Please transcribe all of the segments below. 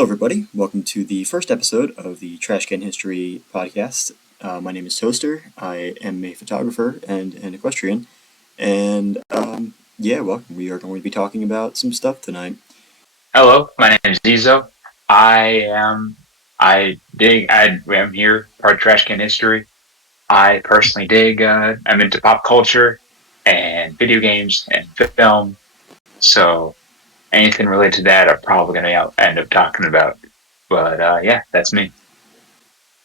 Hello, everybody. Welcome to the first episode of the Trash Can History podcast. My name is Toaster. I am a photographer and an equestrian. And welcome. We are going to be talking about some stuff tonight. Hello, my name is Zizo. I am here, part of Trash Can History. I personally I'm into pop culture and video games and film. So anything related to that, I'm probably going to end up talking about. But that's me.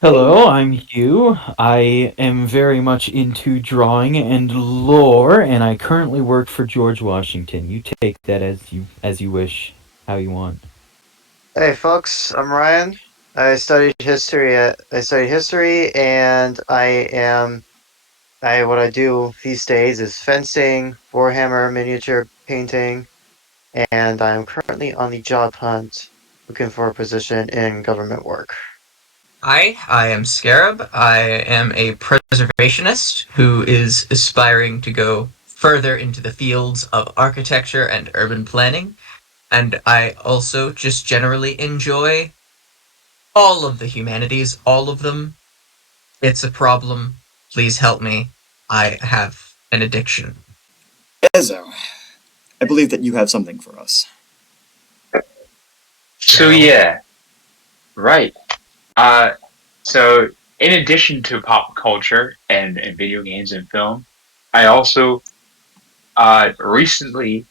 Hello, I'm Hugh. I am very much into drawing and lore, and I currently work for George Washington. You take that as you wish, how you want. Hey folks, I'm Ryan. I studied history and what I do these days is fencing, Warhammer miniature painting, and I'm currently on the job hunt looking for a position in government work. Hi, I am Scarab. I am a preservationist who is aspiring to go further into the fields of architecture and urban planning. And I also just generally enjoy all of the humanities, all of them. It's a problem. Please help me. I have an addiction. Ezo, I believe that you have something for us. So yeah, right. So in addition to pop culture and video games and film, I also recently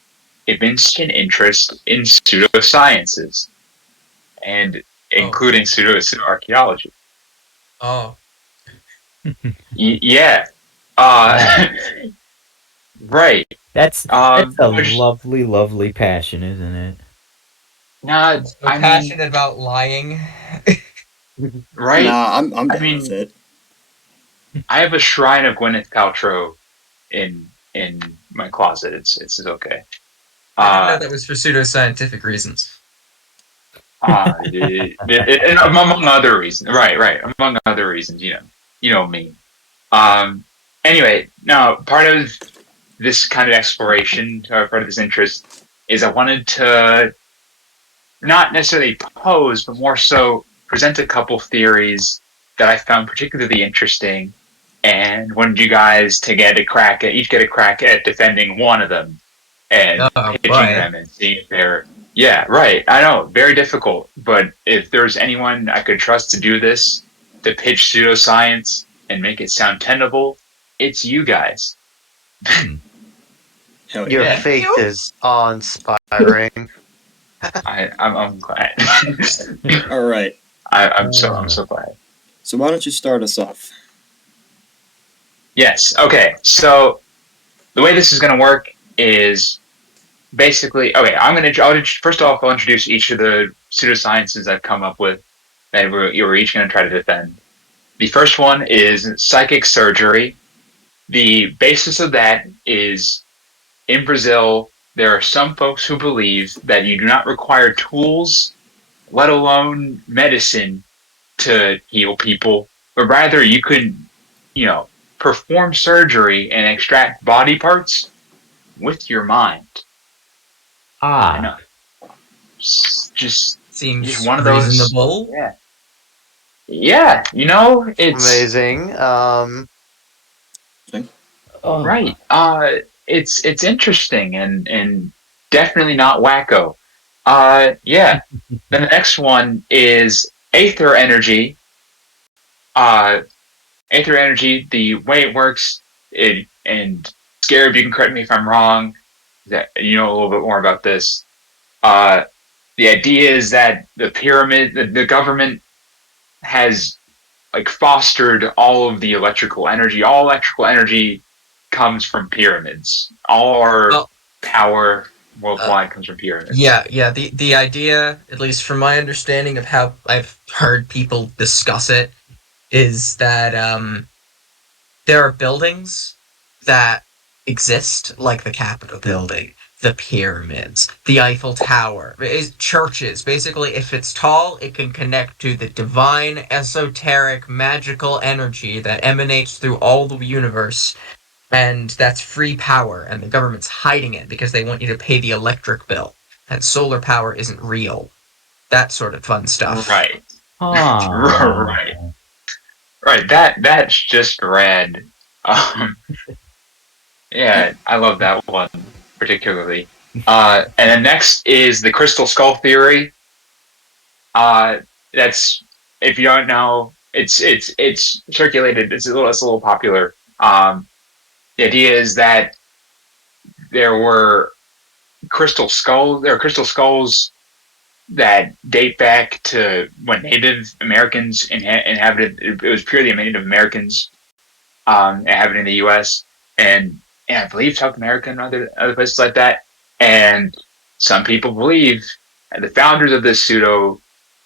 evinced an interest in pseudosciences and including pseudoarchaeology. Oh. Yeah. Uh, right. That's a which- lovely, lovely passion, isn't it? Nah, So passionate about lying. right? Nah, I'm I down mean- with it. I have a shrine of Gwyneth Paltrow in my closet. It's okay. I didn't know that was for pseudoscientific reasons. And among other reasons, right. Among other reasons, you know me. Anyway, now part of this kind of exploration, or part of this interest, is I wanted to not necessarily pose, but more so present a couple theories that I found particularly interesting, and wanted you guys to get a crack at defending one of them and pitching them and seeing if they're. Yeah, right. I know, very difficult. But if there's anyone I could trust to do this, to pitch pseudoscience and make it sound tenable, it's you guys. Hell Your yeah. faith is awe-inspiring. I'm glad. All right. I'm so glad. So why don't you start us off? Yes. Okay. So the way this is going to work is basically okay. First off, I'll introduce each of the pseudosciences I've come up with that we're each going to try to defend. The first one is psychic surgery. The basis of that is in Brazil, there are some folks who believe that you do not require tools, let alone medicine, to heal people, but rather you could, perform surgery and extract body parts with your mind. I know. Just Seems one of those. reasonable. Yeah. It's Amazing. right. It's interesting and definitely not wacko. Yeah. Then the next one is aether energy. Aether energy, the way it works, and Scarab, you can correct me if I'm wrong, that you know a little bit more about this. The idea is that the government has fostered all of the electrical energy. All electrical energy comes from pyramids. All our power worldwide comes from pyramids. Yeah. The idea, at least from my understanding of how I've heard people discuss it, is that there are buildings that exist, like the Capitol building, the pyramids, the Eiffel Tower, churches. Basically, if it's tall, it can connect to the divine, esoteric, magical energy that emanates through all the universe. And that's free power, and the government's hiding it because they want you to pay the electric bill. And solar power isn't real. that sort of fun stuff. Right. Ah. Right. That's just rad. Um, yeah, I love that one particularly. And then next is the crystal skull theory. That's, if you don't know, it's circulated. It's a little popular. The idea is that there were crystal skulls. There are crystal skulls that date back to when Native Americans inhabited. It was purely Native Americans inhabiting the U.S. and I believe South America and other places like that. And some people believe, and the founders of this pseudo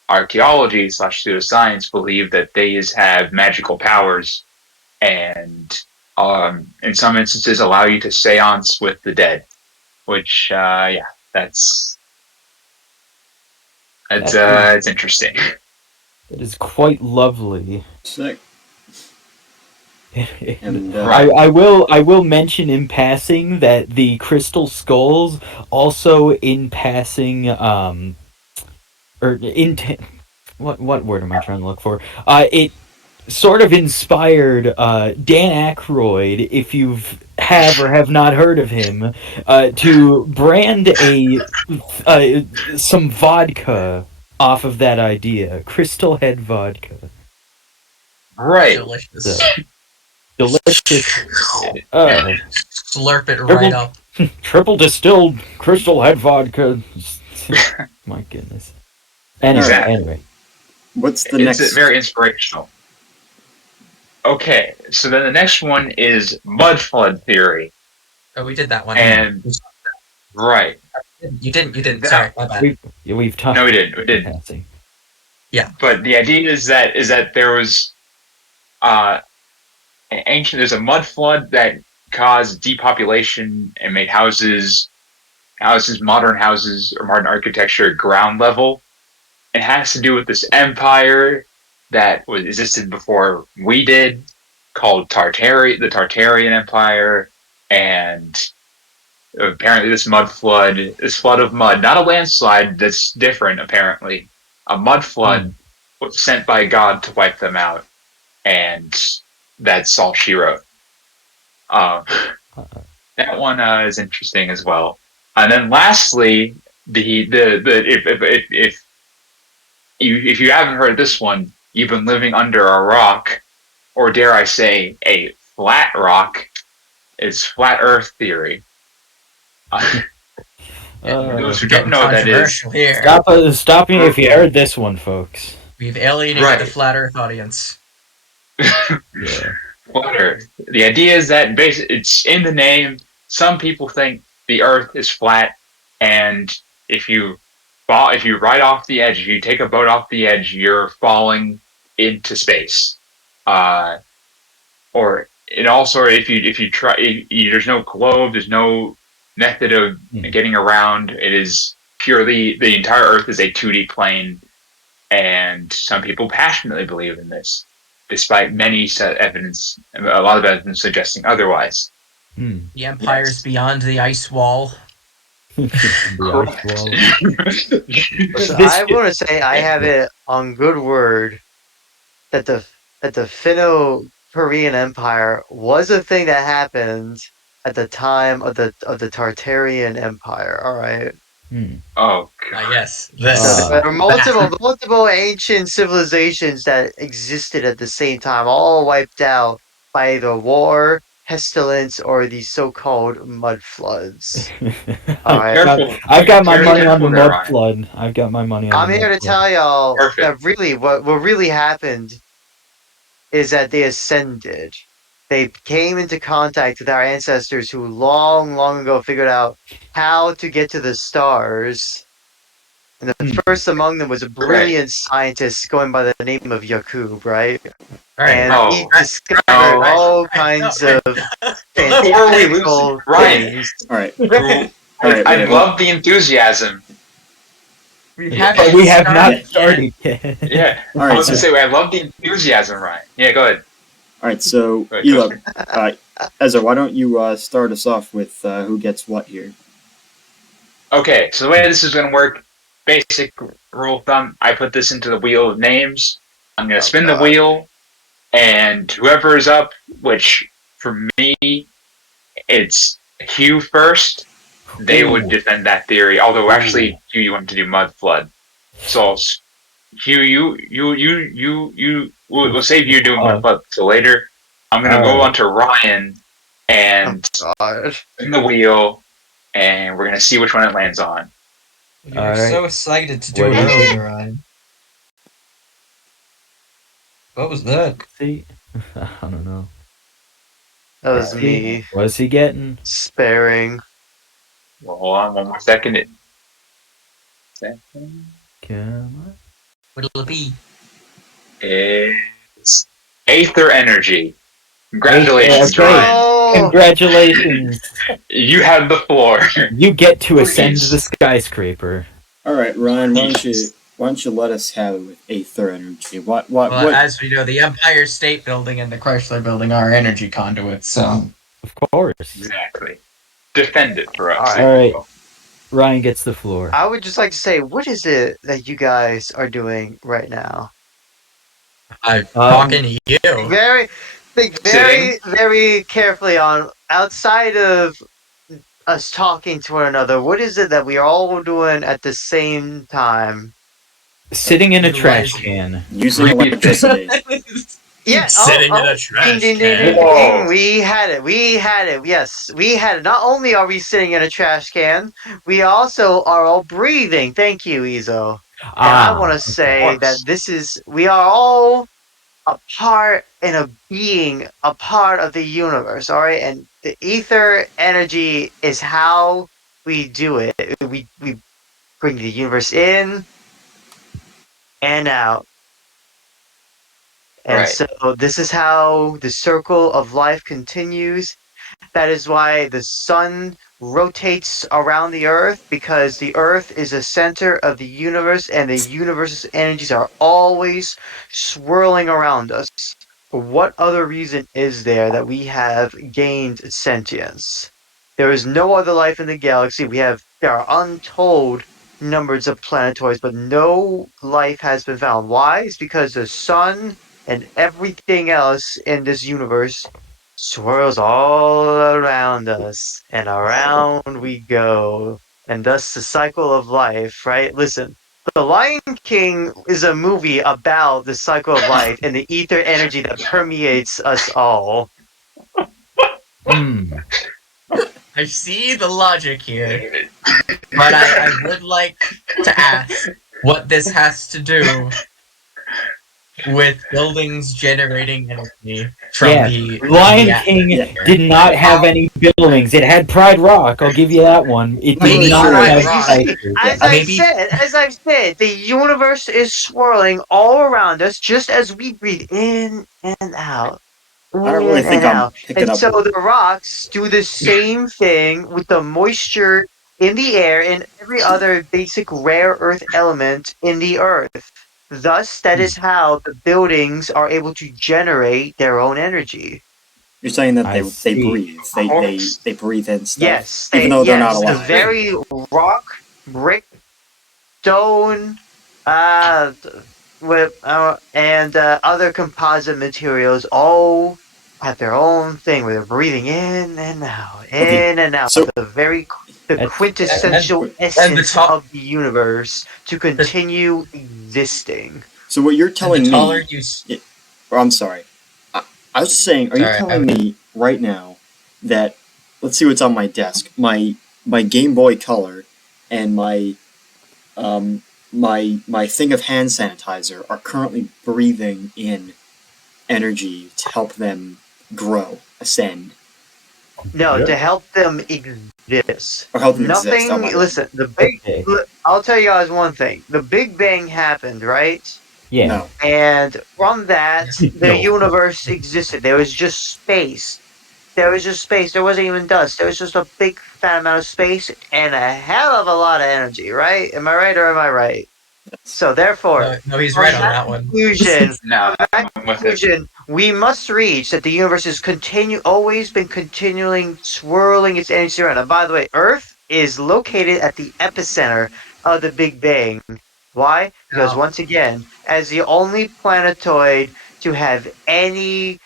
archaeology / pseudoscience believe that they have magical powers and in some instances allow you to seance with the dead, which yeah, that's it's interesting. It is quite lovely. Sick. And Right. I will mention in passing that the crystal skulls also in passing or in what word am I trying to look for? It sort of inspired Dan Aykroyd, if you've have or have not heard of him, to brand some vodka off of that idea, Crystal Head vodka. Right. Delicious. Delicious. Slurp it right up. Triple distilled Crystal Head vodka. My goodness. Anyway. What's the It's next? very inspirational. Okay, so then the next one is mud flood theory. Oh, we did that one. And right. You didn't. Sorry, my bad. We've talked. No, we didn't. Passing. Yeah. But the idea is that there was there's a mud flood that caused depopulation and made modern houses or modern architecture ground level. It has to do with this empire that existed before we did, called the Tartarian Empire, and apparently this flood of mud, not a landslide, that's different apparently. A mud flood was sent by God to wipe them out, and that's all she wrote. That one is interesting as well. And then lastly, if you haven't heard this one, you've been living under a rock, or dare I say, a flat rock. Is flat Earth theory. Those who don't know what that is, here. Stop me if you heard this one, folks. We've alienated the flat Earth audience. Yeah. Flat Earth. The idea is that it's in the name. Some people think the Earth is flat, and if you ride off the edge, if you take a boat off the edge, you're falling into space. Or it also, if you try, there's no globe, there's no method of getting around. It is purely, the entire Earth is a 2D plane, and some people passionately believe in this, despite a lot of evidence suggesting otherwise. The empire's beyond the ice wall. Listen, I want to say I have it on good word that the Finno-Korean Empire was a thing that happened at the time of the Tartarian Empire. All right. Oh God. Yes. There are multiple ancient civilizations that existed at the same time, all wiped out by either war, pestilence, or these so-called mud floods. I've got my money on the mud flood. I've got my money on. I'm here to tell y'all that really, what really happened is that they ascended. They came into contact with our ancestors who long, long ago figured out how to get to the stars. And the first among them was a brilliant scientist going by the name of Yakub, right? And he discovered all kinds of fantastical things. All right. I love the enthusiasm. We have not started yet. Yeah. All right, I was going to say, I love the enthusiasm, Ryan. Yeah, go ahead. All right, so Elab, Ezra, why don't you start us off with who gets what here? Okay, so the way this is going to work, basic rule of thumb, I put this into the wheel of names. I'm going to Oh spin the God. wheel, and whoever is up, which for me, it's Hugh first, they would Ooh. defend that theory. Although, Ooh. actually, Hugh, you wanted to do mud flood. So, Hugh, we'll save you doing mud flood till later. I'm going to go on to Ryan Oh and God. spin the wheel, and we're going to see which one it lands on. You were Alright. so excited to do What it do you earlier, Ryan. What was that? see? I don't know. That Let's was see. me What's he getting? sparing. Well, hold on one more second. Come on. What'll it be? It's Aether Energy. Congratulations, Okay. Ryan. Oh, Congratulations. You have the floor. You get to ascend Please. the skyscraper. All right, Ryan. Please. Why don't you let us have it with Aether Energy? Well, What? as we know, the Empire State Building and the Chrysler Building are energy conduits, so. Of course. Exactly. Defend it for all us, right. if you Alright. will. Ryan gets the floor. I would just like to say, what is it that you guys are doing right now? I'm talking to you. Think Sitting. very carefully on outside of us talking to one another. What is it that we are all doing at the same time? Sitting in a trash Utilizing. can. Using electricity. Yeah. Sitting in a Ding, trash ding, ding, can. ding, ding. Whoa. We had it. We had it. Yes, we had it. Not only are we sitting in a trash can, we also are all breathing. Thank you, Ezo. And I want to Okay. say that we are all a part and a being, a part of the universe, all right? And the ether energy is how we do it. We bring the universe in and out. And Right. so this is how the circle of life continues. That is why the sun rotates around the earth, because the earth is the center of the universe and the universe's energies are always swirling around us. What other reason is there that we have gained sentience? There is no other life in the galaxy. There are untold numbers of planetoids, but no life has been found. Why? It's because the sun and everything else in this universe swirls all around us, and around we go. And thus the cycle of life, right? Listen, The Lion King is a movie about the cycle of life and the ether energy that permeates us all. Hmm. I see the logic here, but I would like to ask what this has to do with buildings generating energy from Yeah. the Lion King Yeah. atmosphere. did not have any buildings. It had Pride Rock. I'll give you that one. It I'm not did really Maybe not sure. Pride have You Rock. see, Yeah. skyscrapers. Maybe as I've said, the universe is swirling all around us just as we breathe in and out. I don't really In think and I'm out. picking And up. so the rocks do the same thing with the moisture in the air and every other basic rare earth element in the earth. Thus, that is how the buildings are able to generate their own energy. You're saying that I they see. breathe. They breathe in stuff, Yes, even though they're not the alive. very rock, brick, stone, uh, and other composite materials all have their own thing where they're breathing Okay. in and out, So the That's quintessential and the essence top of the universe to the, continue existing. so what you're and the telling taller me? you Or I'm sorry. I was saying, are you sorry, telling me right now that let's see what's on my desk? My Game Boy Color and um my thing of hand sanitizer are currently breathing in energy to help them grow, ascend, No, to good. help them exist. or help them exist. Oh Nothing. my bad. Listen, Okay. I'll tell you guys one thing. The Big Bang happened, right? Yeah. No. And from that, the No. universe existed. There was just space. There was just space. There wasn't even dust. There was just a big fat amount of space and a hell of a lot of energy, right? Am I right or am I right? So therefore, no, he's from right on that that one. conclusion, No, I'm with it. we must reach that the universe has always been continuing swirling its energy around. And by the way, Earth is located at the epicenter, of the Big Bang. Why? Because Now, once again, as the only planetoid to have any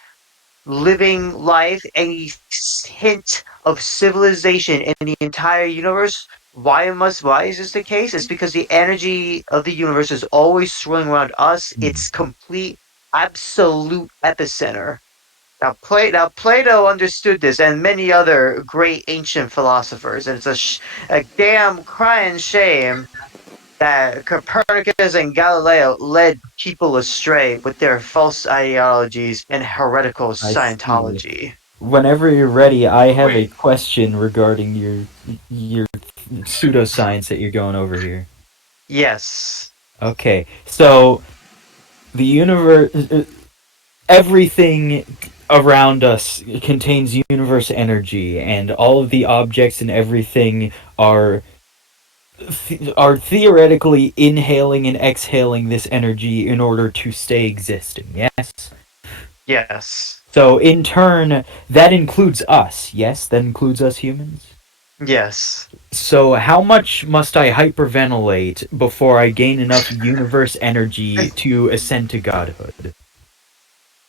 living life, any hint of civilization in the entire universe. Why is this the case? It's because the energy of the universe is always swirling around us. Its complete, absolute epicenter. Now Plato understood this, and many other great ancient philosophers. And it's a damn crying shame that Copernicus and Galileo led people astray with their false ideologies and heretical I see. Scientology. Whenever you're ready, I have a Wait. question regarding your pseudoscience that you're going over here. Yes. Okay, so the universe, everything around us contains universe energy, and all of the objects and everything are are theoretically inhaling and exhaling this energy in order to stay existing. Yes. Yes. So in turn, that includes us. Yes, that includes us humans. Yes. So how much must I hyperventilate before I gain enough universe energy to ascend to godhood?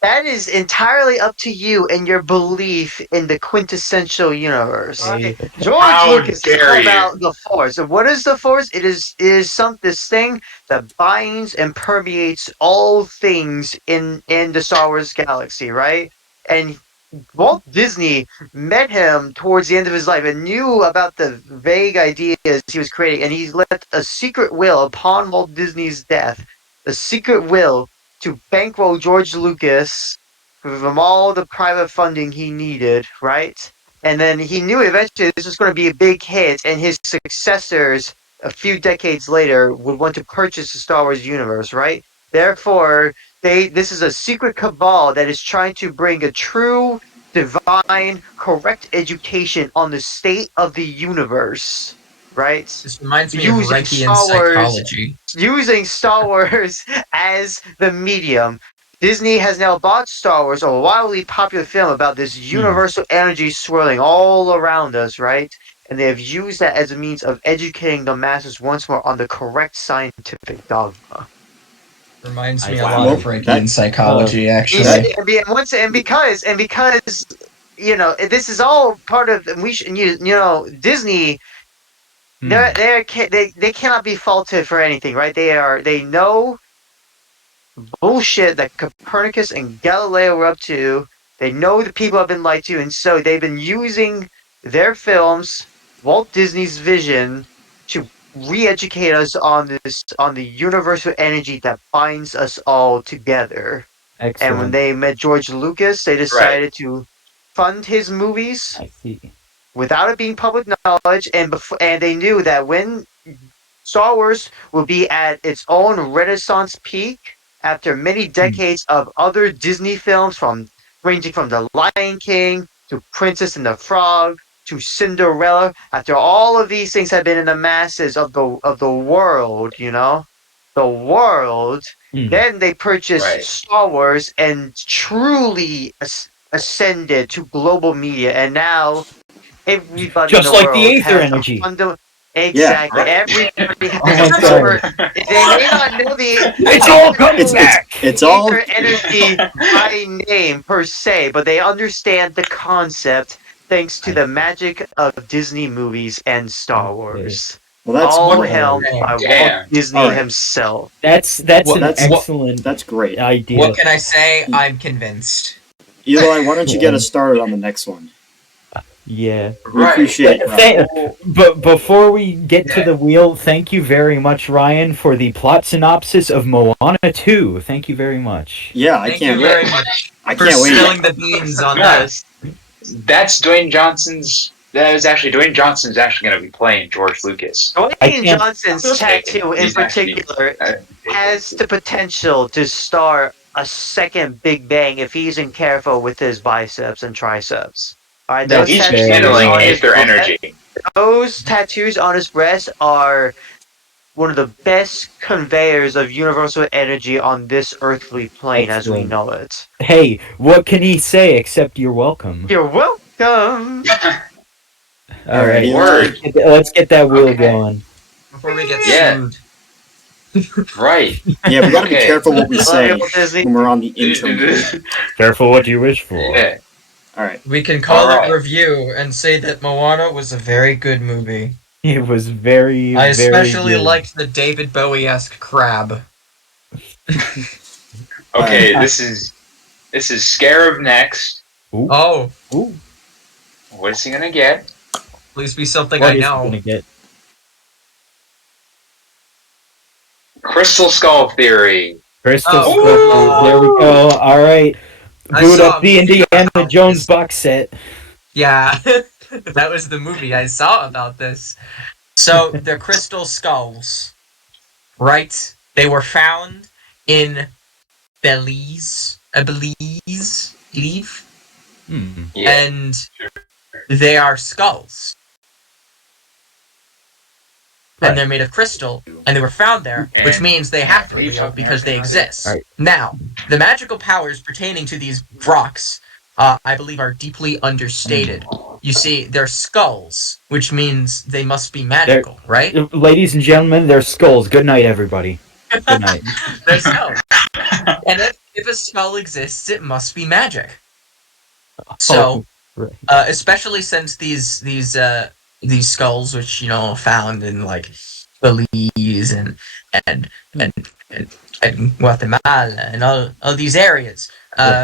That is entirely up to you and your belief in the quintessential universe. Okay. George How Lucas is all dare you? about the Force. And what is the Force? It is some this thing that binds and permeates all things in the Star Wars galaxy, right? And Walt Disney met him towards the end of his life and knew about the vague ideas he was creating, and he left a secret will upon Walt Disney's death, a secret will to bankroll George Lucas from all the private funding he needed, right? And then he knew eventually this was going to be a big hit, and his successors, a few decades later, would want to purchase the Star Wars universe, right? Therefore, this is a secret cabal that is trying to bring a true, divine, correct education on the state of the universe, right? this reminds me of Using Reichian Star Wars psychology. using Star Wars as the medium. Disney has now bought Star Wars, a wildly popular film about this universal energy swirling all around us, right? And they have used that as a means of educating the masses once more on the correct scientific dogma. Reminds I me a see. lot Well, of Reichian that psychology, That actually. And because this is all part of Disney. hmm, They cannot be faulted for anything, right? They know bullshit that Copernicus and Galileo were up to. They know the people have been lied to, and so they've been using their films, Walt Disney's vision, to re-educate us on the universal energy that binds us all together. And when excellent. they met George Lucas, they Right. decided to fund his movies I see. without it being public knowledge, and they knew that when Star Wars will be at its own Renaissance peak after many Hmm. decades of other Disney films, from ranging from The Lion King to Princess and the Frog to Cinderella. After all of these things have been in the masses of the world, the world. Hmm. Then they purchased Right. Star Wars and truly ascended to global media, and now everybody in Just the like the world aether has a energy. fundamental. yeah, Exactly. Right. Everybody Oh has a my super. god. They may not know they It's may all not coming it's know it's back. it's all ether energy by name per se, but they understand the concept thanks to I the magic of Disney movies and Star okay. Wars, well. That's all What? helmed Whoa. by Okay. Walt Damn. all Disney right. himself. That's What? an That's What? excellent that's great. What idea. can I say? I'm convinced. Eli, why don't you get us started on the next one? Yeah. We Right. appreciate Well, But before we get to yeah. the wheel, thank you very much, Ryan, for the plot synopsis of Moana 2. Thank you very much. yeah. Thank you Yeah. very much I for can't wait. spilling the beans on that. Yes. That's Dwayne Johnson's. That is actually Dwayne Johnson's actually going to be playing George Lucas. I Dwayne can't. Johnson's tattoo in He's actually. particular has the potential to start a second Big Bang if he isn't careful with his biceps and triceps. All right, No, That's he's fair. channeling Aether energy. those tattoos on his breast are one of the best conveyors of universal energy on this earthly plane as we Excellent. know it. Hey, what can he say except you're welcome? You're welcome. All All right, right, Eli. Word. let's get that wheel Okay. going. before we get Yeah. sued. Right. Yeah, we gotta be Okay. careful what we say Walt Disney. when we're on the internet. Careful what you wish for. Yeah. Alright. We can call Alright. it review and say that Moana was a very good movie. It was very, I very especially good. liked the David Bowie-esque crab. Okay, this is Scarab next. Ooh. Oh, Ooh. What's he gonna get? please be something What I is he know. gonna get? Crystal Skull Theory. Crystal Oh, Skull. good lord. There we go. All right. I Boot saw up a the movie Indiana about Jones this. box set. Yeah, that was the movie I saw about this. So, the crystal skulls, right? They were found in Belize, I believe, Hmm. Yeah. and they are skulls. Right. And they're made of crystal, and they were found there, which And- means they yeah, have I to be believe real South because they American, right? exist. Right. Now, the magical powers pertaining to these rocks, I believe, are deeply understated. You see, they're skulls, which means they must be magical, right? Ladies and gentlemen, they're skulls. Good night, everybody. Good night. They're skulls. And if a skull exists, it must be magic. So, right. especially since these skulls, which found in like Belize and and, and Guatemala and all these areas,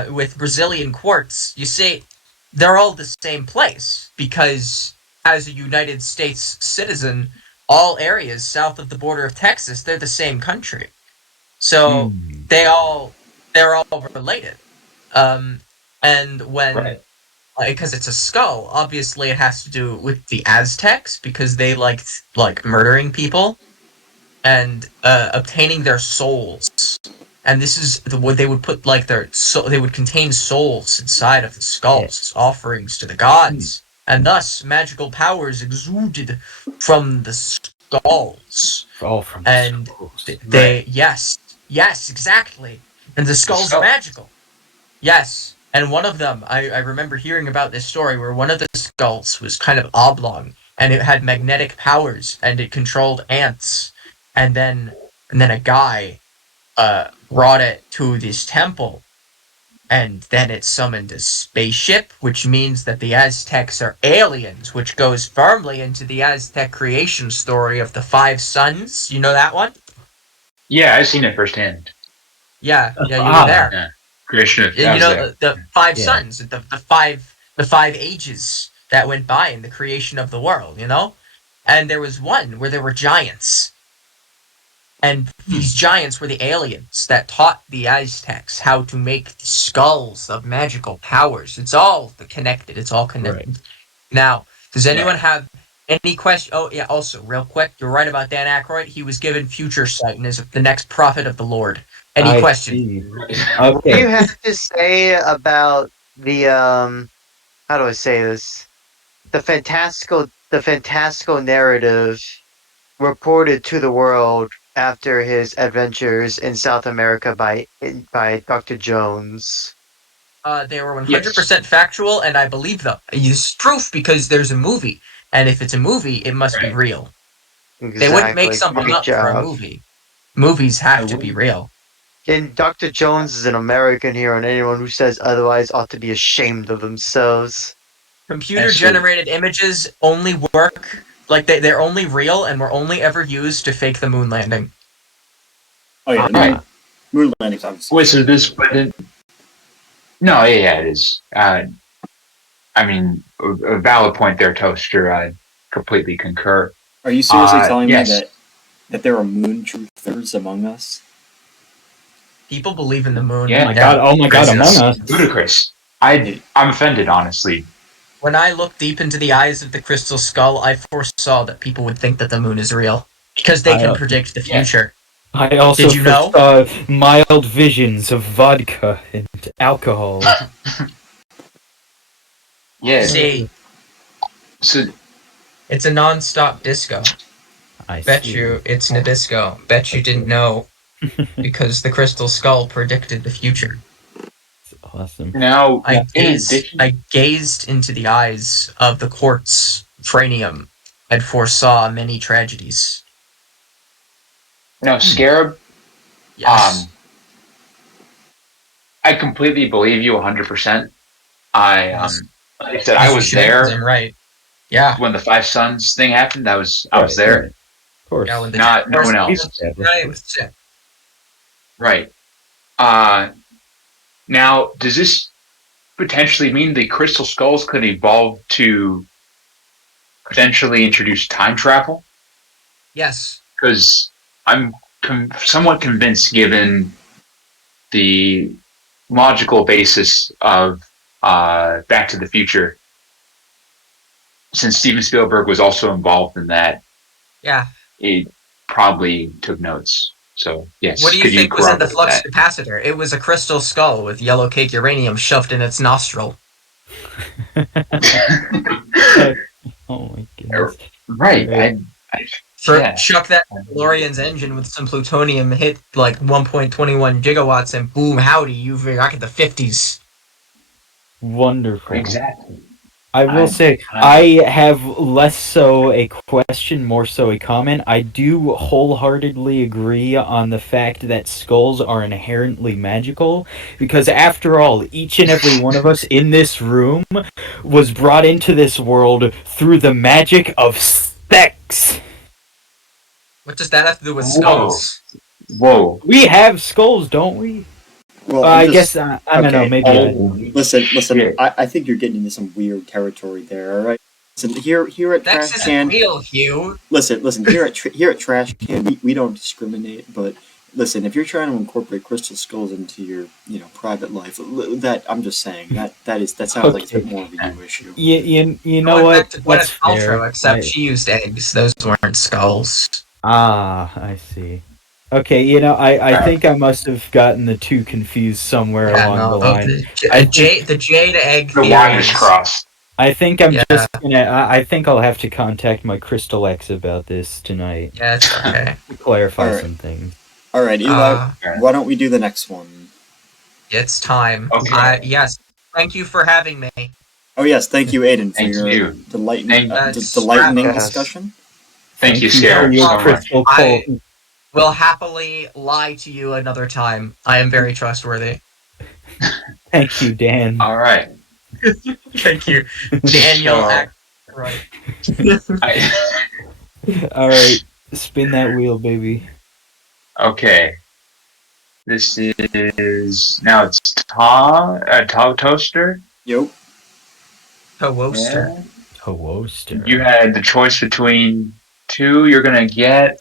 with Brazilian quartz, you see, they're all the same place because as a United States citizen, all areas south of the border of Texas, they're the same country, so Hmm. they're all related. And when Right. because it's a skull, obviously it has to do with the Aztecs because they liked like murdering people and obtaining their souls. And this is what they would put like they would contain souls inside of the skulls as offerings to the gods, and thus magical powers exuded from the skulls. All from And skulls. they yes exactly, and the skulls are skull. magical. Yes, and one of them, I remember hearing about this story where one of the skulls was kind of oblong and it had magnetic powers and it controlled ants. And then a guy brought it to this temple and then it summoned a spaceship, which means that the Aztecs are aliens, which goes firmly into the Aztec creation story of the five suns. You know that one? Yeah, I've seen it firsthand. Yeah, you were there. Yeah. Creation of You know there. the five Yeah. suns, the five ages that went by in the creation of the world, and there was one where there were giants, and these giants were the aliens that taught the Aztecs how to make skulls of magical powers. It's all connected. It's all connected. Right. Now, does anyone have any question? Oh yeah. Also, real quick, you're right about Dan Aykroyd. He was given future sight and is the next prophet of the Lord. Any I question? see. What do Okay. you have to say about the how do I say this? The fantastical narrative reported to the world after his adventures in South America by Dr. Jones. They were 100% factual, and I believe them. It's proof because there's a movie, and if it's a movie, it must be real. Exactly. They wouldn't make something Great up for a job. movie. Movies have to be real. And Dr. Jones is an American hero, and anyone who says otherwise ought to be ashamed of themselves. Computer-generated images only work, like they're only real, and were only ever used to fake the moon landing. Oh yeah, Right. moon landings obviously. Wait, so this? No, yeah, it is. I mean, a valid point there, Toaster. I completely concur. Are you seriously telling yes. me that there are moon truthers among us? People believe in the moon. Yeah. Oh my god, Among Us. Ludicrous. I'm offended, honestly. When I look deep into the eyes of the crystal skull, I foresaw that people would think that the moon is real because they can predict the future. I also Did you know? foresaw mild visions of vodka and alcohol. Yeah. See, So it's a non-stop disco. I Bet see. you it's Nabisco. Bet you didn't know because the crystal skull predicted the future. That's awesome. now, I in addition, gazed into the eyes of the quartz cranium and foresaw many tragedies. No, Scarab. Yes. I completely believe you 100%. I Yes. like I said, I As you was should, because there I'm right. Yeah. when the Five Sons thing happened. I was there. Right. Of course. Yeah, when the Not no Jaguars one We've else. established I it. was sick. Right. Now, does this potentially mean the crystal skulls could evolve to potentially introduce time travel? Yes. Because I'm somewhat convinced, given the logical basis of Back to the Future, since Steven Spielberg was also involved in that, Yeah. it probably took notes. So, What yes, do you could you think was in the corroborate flux that? capacitor? It was a crystal skull with yellow cake uranium shoved in its nostril. Uh, oh my goodness. Right. Right. Yeah. Chuck that DeLorean's engine with some plutonium, hit like 1.21 gigawatts, and boom, howdy, you've back at the 50s. Wonderful. Exactly. I will say, I have less so a question, more so a comment. I do wholeheartedly agree on the fact that skulls are inherently magical, because after all, each and every one of us in this room was brought into this world through the magic of sex. What does that have to do with Whoa. skulls? Whoa. We have skulls, don't we? Well, I guess, I don't know, maybe Listen. I think you're getting into some weird territory there. All right. Listen, here at Sex Trash isn't Can. real, Hugh. Listen. Here at Trash Can, we don't discriminate. But listen, if you're trying to incorporate crystal skulls into your private life, that I'm just saying that sounds like it's a bit more of a you issue. You know Going what? back to That's Gwyneth Paltrow, fair. except she used eggs. Those weren't skulls. I see. Okay, I think I must have gotten the two confused somewhere Yeah, along the no, line. the jade egg The theory wires is. crossed. I think I'm Yeah. just gonna. I think I'll have to contact my Crystal X about this tonight Yeah, it's okay. to clarify All right. some things. All right, Eli. Why don't we do the next one? It's time. Okay. Yes. Thank you for having me. Oh yes, thank you, Aiden, for Thank your you. delightening Bravo. discussion. Thank you, for Scarab, your so much. crystal I cult. will happily lie to you another time. I am very trustworthy. Thank you, Dan. All right. Thank you, Daniel. So, Right. All right, spin that wheel, baby. Okay. This is now it's Tom Toaster. Yep. Co-woaster. Yeah. Toaster. You had the choice between two. You're gonna get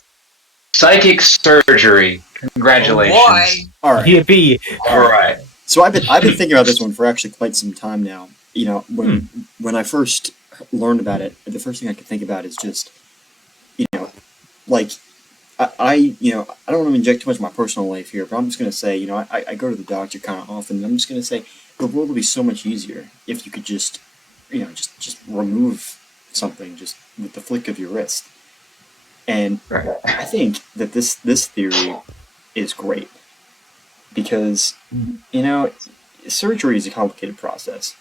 psychic surgery. Congratulations. Oh boy. All right. Yippee! All right. So I've been thinking about this one for actually quite some time now. When I first learned about it, the first thing I could think about is just, like I don't want to inject too much of my personal life here, but I'm just gonna say, I go to the doctor kind of often, and I'm just gonna say the world would be so much easier if you could just, just remove something just with the flick of your wrist. And I think that this theory is great because surgery is a complicated process.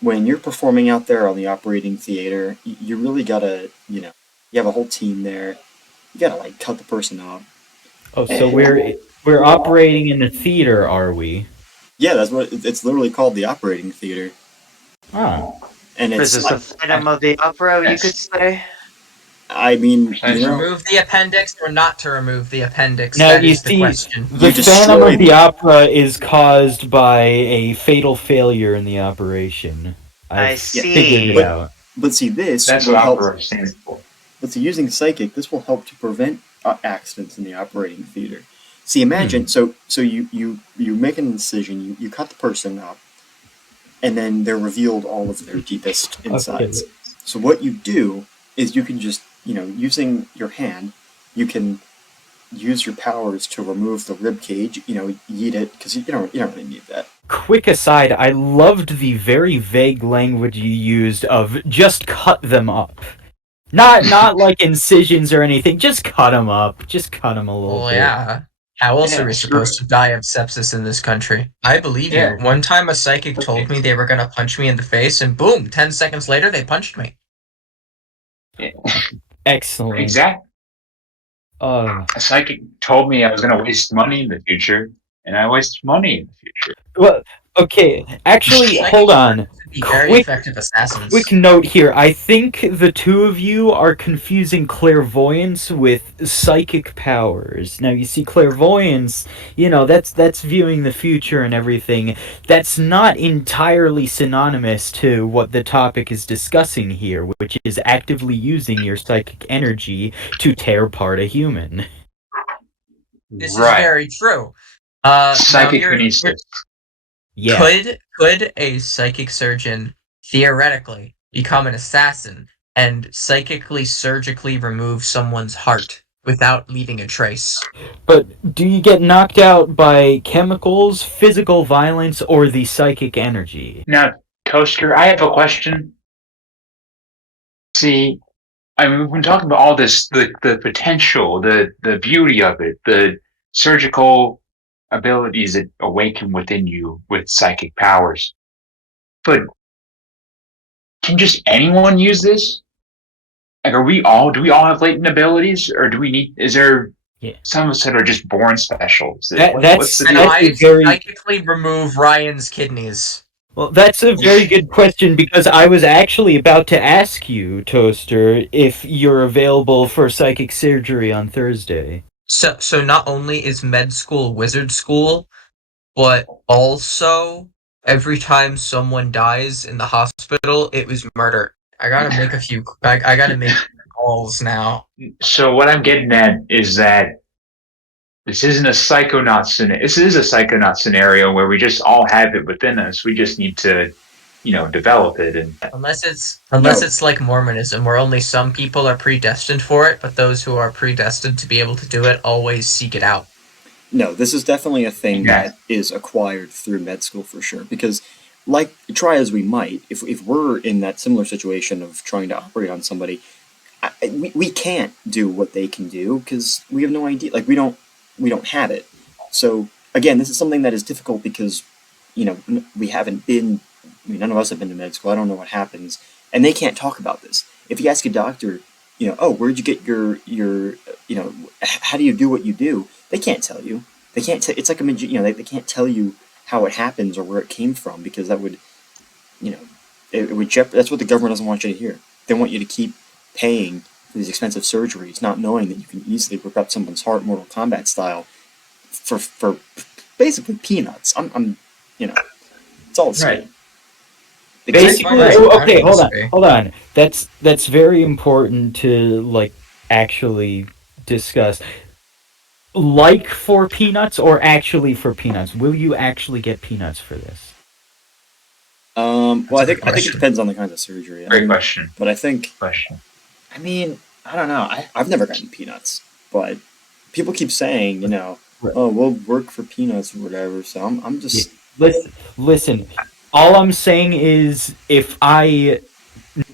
When you're performing out there on the operating theater, you really gotta, you have a whole team there. You gotta cut the person up. Oh, so we're operating in the theater, are we? Yeah, that's what it's literally called, the operating theater. Ah. And This is the Phantom of the Opera, you could say. I mean, remove the appendix or not to remove the appendix? Now, That you is the see, question. the Phantom of the Opera is caused by a fatal failure in the operation. I figured it out. But see, this That's will what help. opera stands for. But see, using psychic, this will help to prevent accidents in the operating theater. See, imagine so you make an incision, you cut the person up, and then they're revealed all of their deepest insides. Okay. So what you do is you can just using your hand, you can use your powers to remove the rib cage. Yeet it because you don't really need that. Quick aside, I loved the very vague language you used of just cut them up. Not like incisions or anything. Just cut them up. Just cut them a little bit. Yeah. How else are we supposed to die of sepsis in this country? I believe you. One time a psychic told me they were going to punch me in the face, and boom, 10 seconds later, they punched me. Excellent. Exactly. A psychic told me I was going to waste money in the future, and I wasted money in the future. Well, okay. Actually, hold on. Could be very Quick effective assassins. Quick note here. I think the two of you are confusing clairvoyance with psychic powers. Now, you see, clairvoyance, that's viewing the future and everything. That's not entirely synonymous to what the topic is discussing here, which is actively using your psychic energy to tear apart a human. This is very true. Psychic now kinesis. Yeah. Could a psychic surgeon theoretically become an assassin and psychically surgically remove someone's heart without leaving a trace? But do you get knocked out by chemicals, physical violence, or the psychic energy? Now, Toaster, I have a question. See, I mean, we've been talking about all this, the potential, the beauty of it, the surgical abilities that awaken within you with psychic powers. But can just anyone use this? Like, do we all have latent abilities, or is there some of us that are just born specials? What's the And deal? I psychically remove Ryan's kidneys. Well, that's a very good question because I was actually about to ask you, Toaster, if you're available for psychic surgery on Thursday. So not only is med school wizard school, but also every time someone dies in the hospital, it was murder. I gotta make a few. I gotta make calls now. So what I'm getting at is that this isn't a psychonaut scenario. This is a psychonaut scenario where we just all have it within us. We just need to, develop it. And Unless it's like Mormonism, where only some people are predestined for it, but those who are predestined to be able to do it always seek it out. No, this is definitely a thing that is acquired through med school for sure. Because, like, try as we might, if we're in that similar situation of trying to operate on somebody, we can't do what they can do because we have no idea. Like, we don't have it. So again, this is something that is difficult because we haven't been. I mean, none of us have been to med school. I don't know what happens, and they can't talk about this. If you ask a doctor, oh, where'd you get your how do you do what you do? They can't tell you. They can't. It's like they can't tell you how it happens or where it came from because that would, it would that's what the government doesn't want you to hear. They want you to keep paying for these expensive surgeries, not knowing that you can easily rip up someone's heart, Mortal Kombat style, for basically peanuts. I'm it's all the same. Right. Basically, okay, hold on. That's very important to actually discuss. Like for peanuts or actually for peanuts? Will you actually get peanuts for this? Well, I think it depends on the kinds of surgery. Great question. But I think question. I mean, I don't know. I've never gotten peanuts, but people keep saying, Right. oh, we'll work for peanuts or whatever. So I'm just listen. All I'm saying is, if I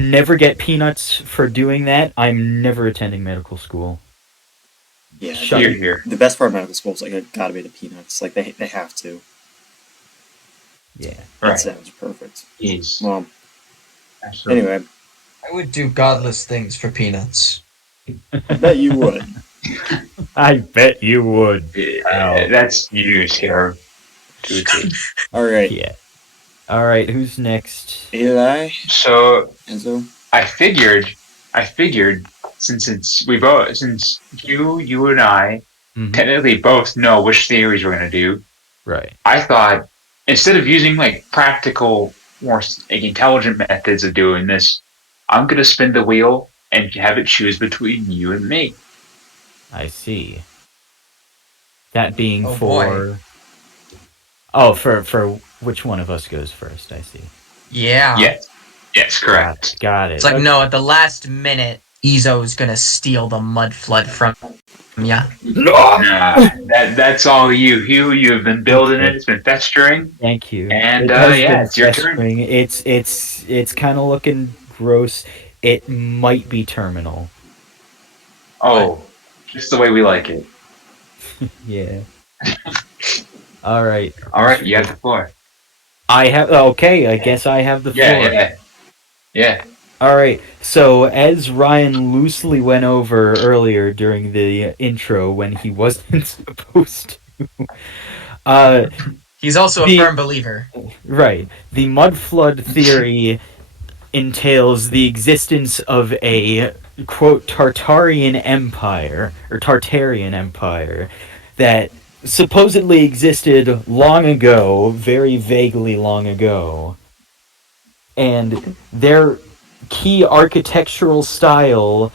never get peanuts for doing that, I'm never attending medical school. Yeah, here. The best part of medical school is it gotta be the peanuts. Like they have to. Yeah, that sounds perfect. Yes. Well, absolutely. Anyway, I would do godless things for peanuts. I bet you would. I bet you would. That's you, Sarah. All right. Yeah. All right. Who's next? Eli. So Enzo. I figured since you and I technically both know which theories we're gonna do. Right. I thought instead of using practical, more intelligent methods of doing this, I'm gonna spin the wheel and have it choose between you and me. I see. That being boy. For which one of us goes first? I see. Yeah. Yes, correct. Got it. It's like, no, at the last minute, Izo's gonna steal the mud flood from ya. Nah, that's all you. You've been building it. It's been festering. Thank you. And it's your turn. It's kind of looking gross. It might be terminal. Oh, just the way we like it. Yeah. All right. You have the floor. I have. Okay, I guess I have the floor. Yeah. All right. So, as Ryan loosely went over earlier during the intro when he wasn't supposed to, uh, He's also a the firm believer. right, the mud flood theory entails the existence of a quote Tartarian empire or Tartarian empire that supposedly existed long ago, very vaguely long ago, and their key architectural style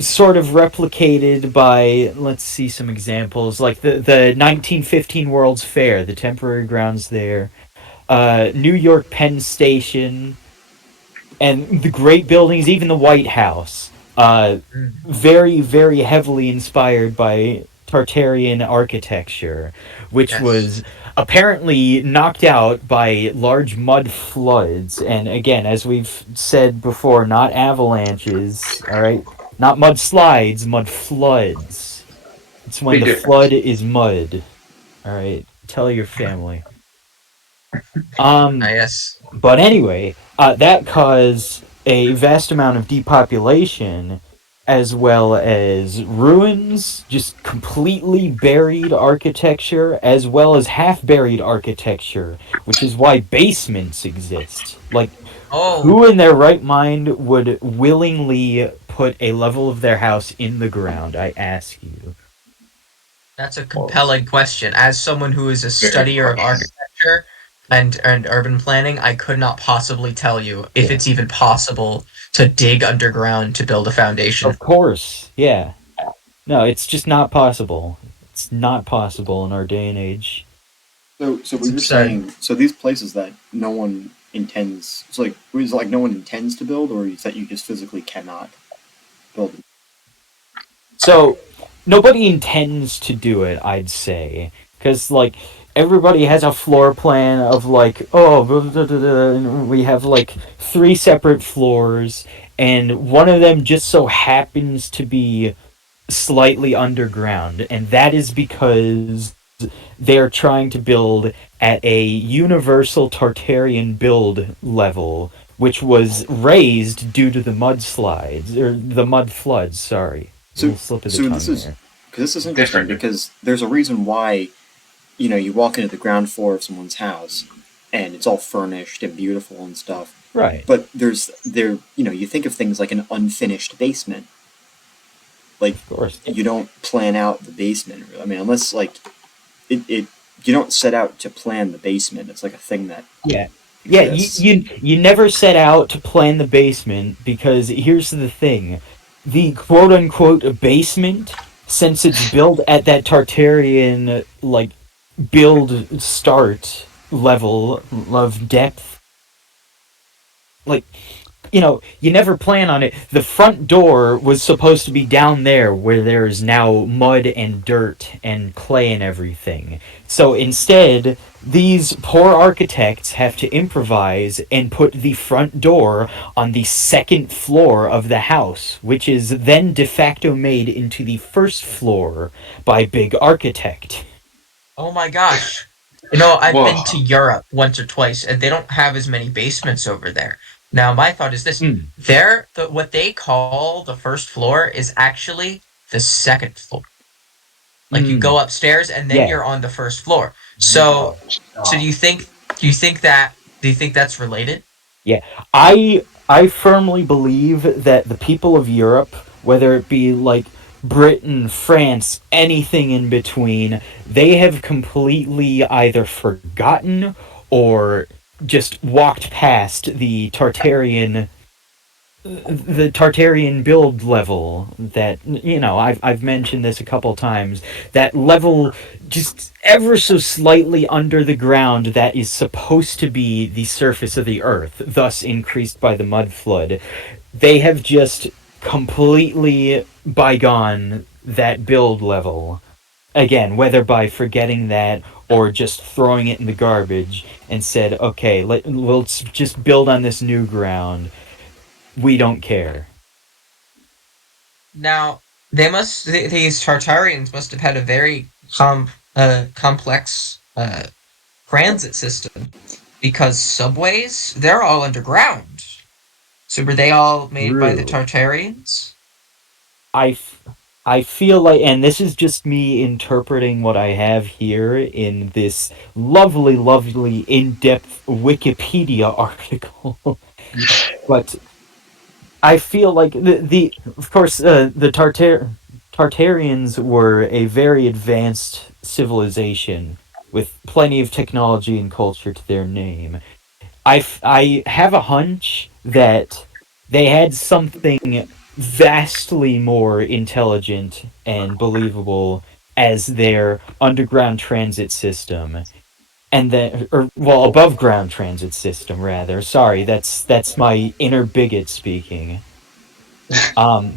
sort of replicated by, let's see some examples, like the 1915 World's Fair, the temporary grounds there, New York Penn Station, and the great buildings, even the White House, Mm, very, very heavily inspired by Tartarian architecture, which yes. was apparently knocked out by large mud floods. And again, as we've said before, not avalanches, all right? Not mud slides, mud floods. It's when Big the difference. flood is mud, all right? Tell your family. Ah, Um, yes. But anyway, that caused a vast amount of depopulation as well as ruins, just completely buried architecture, as well as half buried architecture, which is why basements exist. Like, Oh, who in their right mind would willingly put a level of their house in the ground? I ask you. that's a Well, compelling question. As someone who is a very good studier of question. architecture and urban planning, I could not possibly tell you if Yeah. it's even possible to dig underground to build a foundation. Of course. Yeah. No, it's just not possible. It's not possible in our day and age. So It's what you're absurd. saying, so these places that no one intends, it's like, is it like no one intends to build, or is that you just physically cannot build? So nobody intends to do it, I'd say, because like everybody has a floor plan of like, oh, blah, blah, blah, blah, and we have like three separate floors, and one of them just so happens to be slightly underground, and that is because they're trying to build at a universal Tartarian build level, which was raised due to the mudslides or the mud floods. Sorry, a So little slip of the so this tongue is there. because this is interesting Different. because there's a reason why you walk into the ground floor of someone's house and it's all furnished and beautiful and stuff, Right, but you think of things like an unfinished basement, like of course. you don't plan out the basement. I mean, unless like it you don't set out to plan the basement. It's like a thing that Yeah. Yeah, exists. you never set out to plan the basement because here's the thing. The quote unquote basement, since it's built at that Tartarian like build start level of depth, like you never plan on it. The front door was supposed to be down there where there's now mud and dirt and clay and everything. So instead, these poor architects have to improvise and put the front door on the second floor of the house, which is then de facto made into the first floor by big architect. Oh my gosh. I've been to Whoa. Europe once or twice, and they don't have as many basements over there. Now, my thought is this: Mm, what they call the first floor is actually the second floor. Like you mm, go upstairs, and then yeah. you're on the first floor. So do you think that's related? Yeah, I firmly believe that the people of Europe, whether it be like Britain, France, anything in between, they have completely either forgotten or just walked past the Tartarian build level that I've mentioned this a couple times. That level just ever so slightly under the ground that is supposed to be the surface of the earth, thus increased by the mud flood. They have just completely bygone that build level. Again, whether by forgetting that or just throwing it in the garbage and said, okay, let's just build on this new ground. We don't care. Now, these Tartarians must have had a very complex transit system because subways, they're all underground. So were they all made by the True. Tartarians? I, f- I feel like, and this is just me interpreting what I have here in this lovely, lovely, in-depth Wikipedia article. But I feel like the of course the Tartarians were a very advanced civilization with plenty of technology and culture to their name. I have a hunch that they had something vastly more intelligent and believable as their underground transit system, and then, or well, above ground transit system rather. Sorry, that's my inner bigot speaking. Um,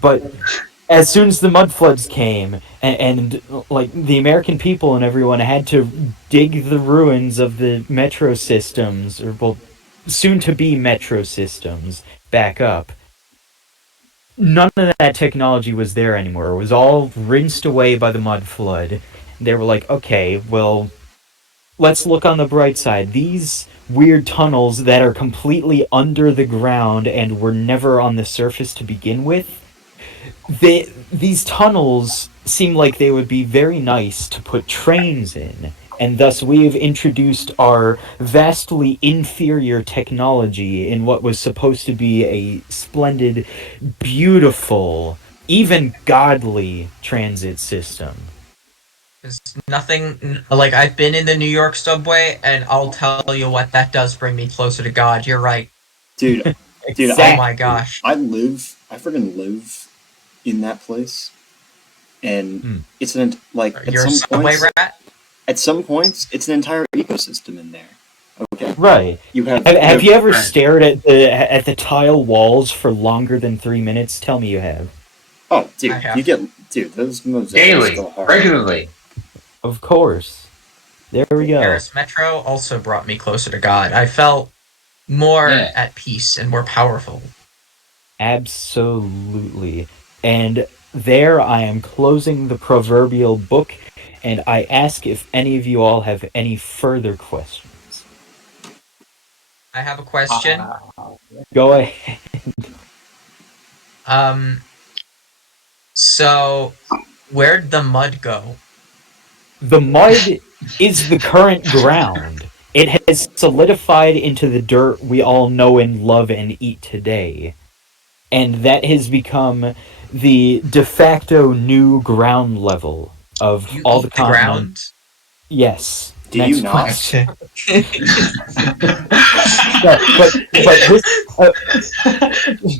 but as soon as the mud floods came, and like the American people and everyone had to dig the ruins of the metro systems, or well, soon to be metro systems, back up. None of that technology was there anymore. It was all rinsed away by the mud flood. They were like, okay, well, let's look on the bright side. These weird tunnels that are completely under the ground and were never on the surface to begin with, these tunnels seem like they would be very nice to put trains in, and thus we have introduced our vastly inferior technology in what was supposed to be a splendid, beautiful, even godly transit system. There's nothing like I've been in the New York subway, and I'll tell you what, that does bring me closer to God. You're right. Dude, dude, Oh I my Exactly. gosh. I freaking live in that place, and Hmm. it's an like You're a subway rat? at some points it's an entire ecosystem in there. Okay, Right. you Have have you ever stared at the tile walls for longer than 3 minutes? Tell me you have. oh, I dude, you have. get dude those mosaics Daily, go hard. regularly. Of course. There we go. Paris Metro also brought me closer to God. I felt more Yeah. at peace and more powerful. Absolutely. And there I am closing the proverbial book, and I ask if any of you all have any further questions. I have a question. Go ahead. Um, so where'd the mud go? The mud is the current ground. It has solidified into the dirt we all know and love and eat today. And that has become the de facto new ground level of You all the eat the continent. ground? Yes. Do you Next not? question. Okay. No, but this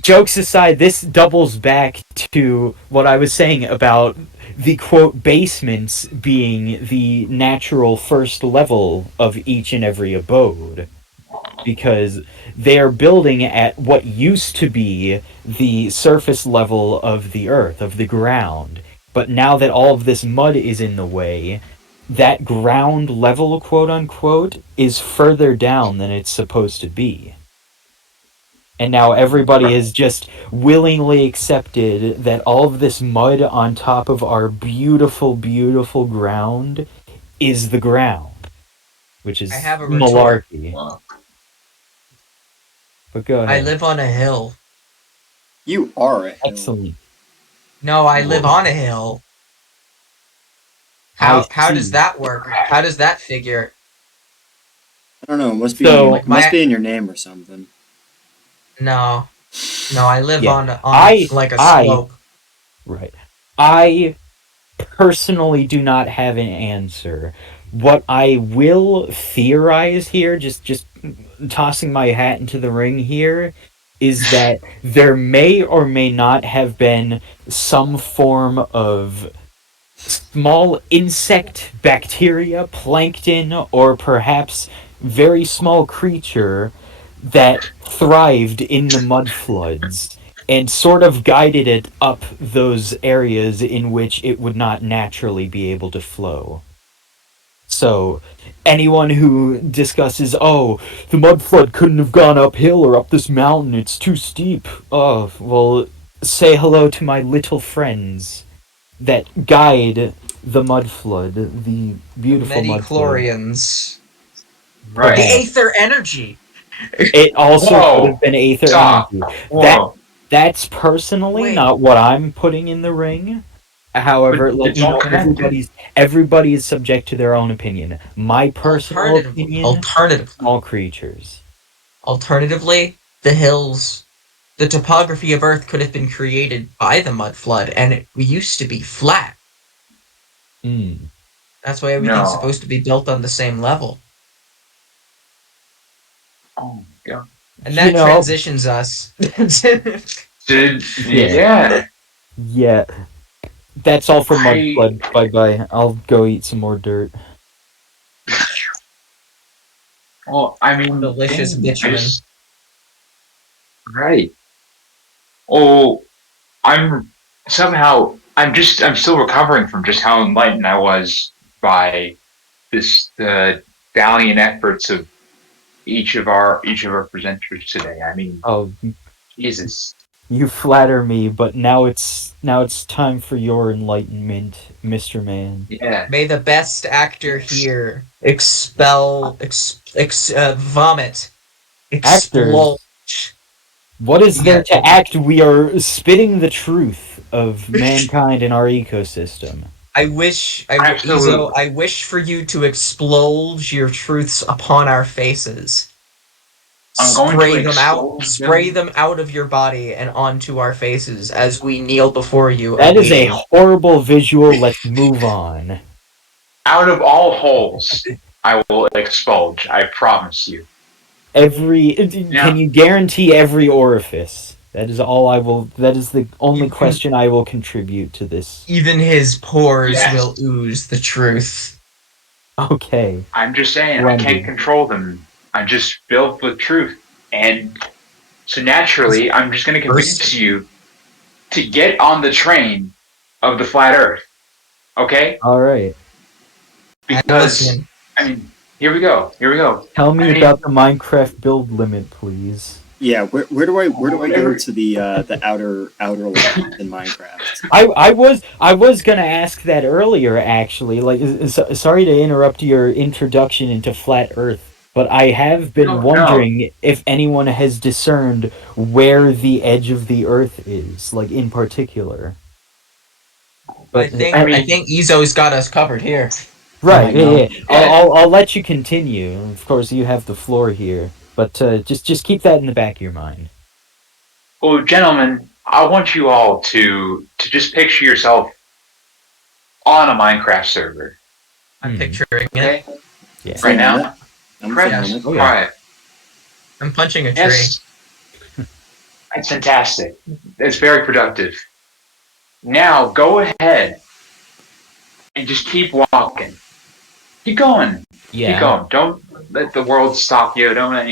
jokes aside, this doubles back to what I was saying about the quote basements being the natural first level of each and every abode, because they are building at what used to be the surface level of the earth, of the ground. But now that all of this mud is in the way, that ground level, quote unquote, is further down than it's supposed to be. And now everybody has just willingly accepted that all of this mud on top of our beautiful, beautiful ground is the ground, which I is have a retort. malarkey. But go I ahead. live on a hill. You are a hill. Excellent. No, I live on a hill. I How does see. that work? How does that figure? I don't know. It So, Like must my be in your name or something. no, no, I live yeah, on a I, like a I, slope. right. I personally do not have an answer. What I will theorize here, just tossing my hat into the ring here, is that there may or may not have been some form of small insect, bacteria, plankton, or perhaps very small creature that thrived in the mud floods and sort of guided it up those areas in which it would not naturally be able to flow. So, anyone who discusses, oh, the mud flood couldn't have gone uphill or up this mountain, it's too steep. Oh, well, say hello to my little friends that guide the mud flood, the The beautiful mud flood. midi-chlorians. The Right. Perhaps. aether energy. It also could have Whoa! been aether Stop! energy. That Whoa! that's personally Wait. not what I'm putting in the ring. But However, it's all connected. everybody is subject to their own opinion. My personal opinion: Alternatively, all creatures. the hills, the topography of Earth could have been created by the mud flood, and it used to be flat. Mm. That's why everything's No. supposed to be built on the same level. Oh my god. And You that know, transitions us. yeah, Yeah. yeah. That's all for I. Mudflood. Bye bye. I'll go eat some more dirt. Well, I mean, Delicious dang. I bitumen. just. Right. Oh, I'm somehow. I'm still recovering from just how enlightened I was by the valiant efforts of each of our presenters today. I mean, Oh, Jesus. you flatter me, but now it's time for your enlightenment, Mr. Man. Yeah. May the best actor here vomit, explode. Actors, what is there Yeah, to act? We are spitting the truth of mankind and our ecosystem. Izo, Absolutely. I wish for you to explode your truths upon our faces. I'm going to expose Spray them them out of your body and onto our faces as we kneel before you, That is a awaiting. horrible visual. Let's move on. out of all holes. I will expulge. I promise you. Can Now, you guarantee every orifice? That is all I will. That is the only Even, question I will contribute to this. even his pores will yes. ooze the truth. Okay, I'm just saying I can't splendid. control them. I'm just built with truth, and so He's naturally, I'm just going to convince bursting. you to get on the train of the flat Earth. Okay? All right. I'm Because listening. I mean, here we go. Here we go. Tell I me about mean, the Minecraft build limit, please. Yeah, where do I go whatever. to the outer limit in Minecraft? I was gonna ask that earlier, actually. Like, sorry to interrupt your introduction into flat Earth, but I have been No, no. wondering if anyone has discerned where the edge of the Earth is, like in particular. But I I mean, think Ezo's got us covered here. Oh right, my yeah, god. yeah. yeah. I'll let you continue. Of course, you have the floor here, but just keep that in the back of your mind. Well, gentlemen, I want you all to just picture yourself on a Minecraft server. I'm Hmm. picturing it. Okay? I'm Yeah. Right feeling it. now, I'm feeling press it. Oh yeah. quiet. I'm punching a tree. Yes, it's fantastic. It's very productive. Now go ahead and just keep walking. Keep going. Keep Yeah. going. Don't let the world stop you. Don't let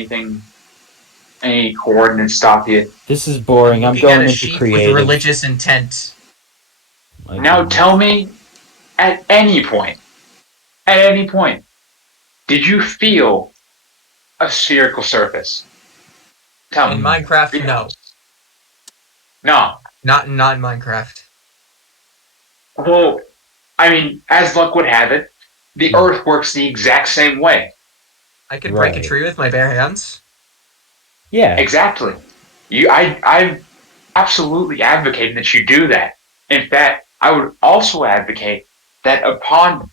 any coordinates stop you. This is I'm boring. I'm looking at going a into sheep with creative. religious intent. My Now goodness. tell me at any point, did you feel a spherical surface? Tell In me. Hmm. Minecraft, Be no. honest. No. Not in Minecraft. Well, I mean, as luck would have it, the Hmm. Earth works the exact same way. I could break a Right. tree with my bare hands. Yeah. Exactly. I'm absolutely advocating that you do that. In fact, I would also advocate that upon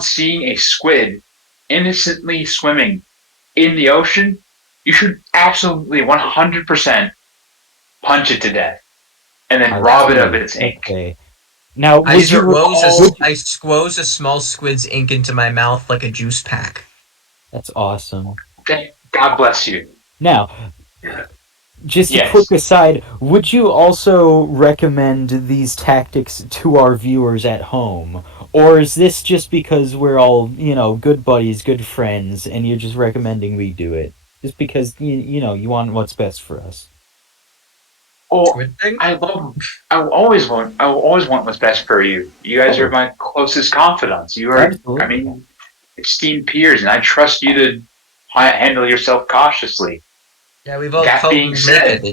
seeing a squid innocently swimming in the ocean, you should absolutely 100% punch it to death and then I rob it of see. its ink. Okay. Now, I would you squoze recall? I squoze a small squid's ink into my mouth like a juice pack. That's awesome. Okay? God bless you. Now, just a quick Yes. aside, would you also recommend these tactics to our viewers at home? Or is this just because we're all, good buddies, good friends, and you're just recommending we do it? Just because, you want what's best for us. Oh, Squid thing? I love. I will always want what's best for you. You guys are Oh, my closest confidants. You are, I absolutely. mean, esteemed peers, and I trust you to handle yourself cautiously. Yeah, we've all That being said,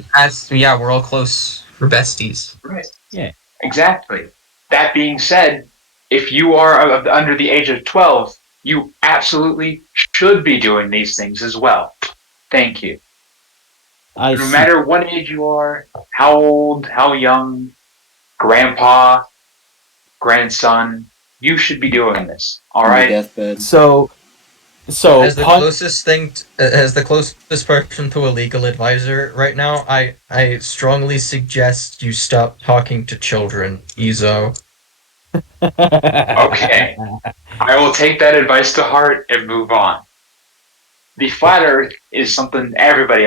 yeah, we're all close. We're besties. right, Yeah. exactly. That being said, if you are under the age of 12, you absolutely should be doing these things as well. Thank you. I No see. matter what age you are, how old, how young, grandpa, grandson, you should be doing this. All On your right. deathbed. So As the pun. closest thing, as the closest person to a legal advisor right now, I strongly suggest you stop talking to children, Izo. Okay. I will take that advice to heart and move on. The flat Earth is something everybody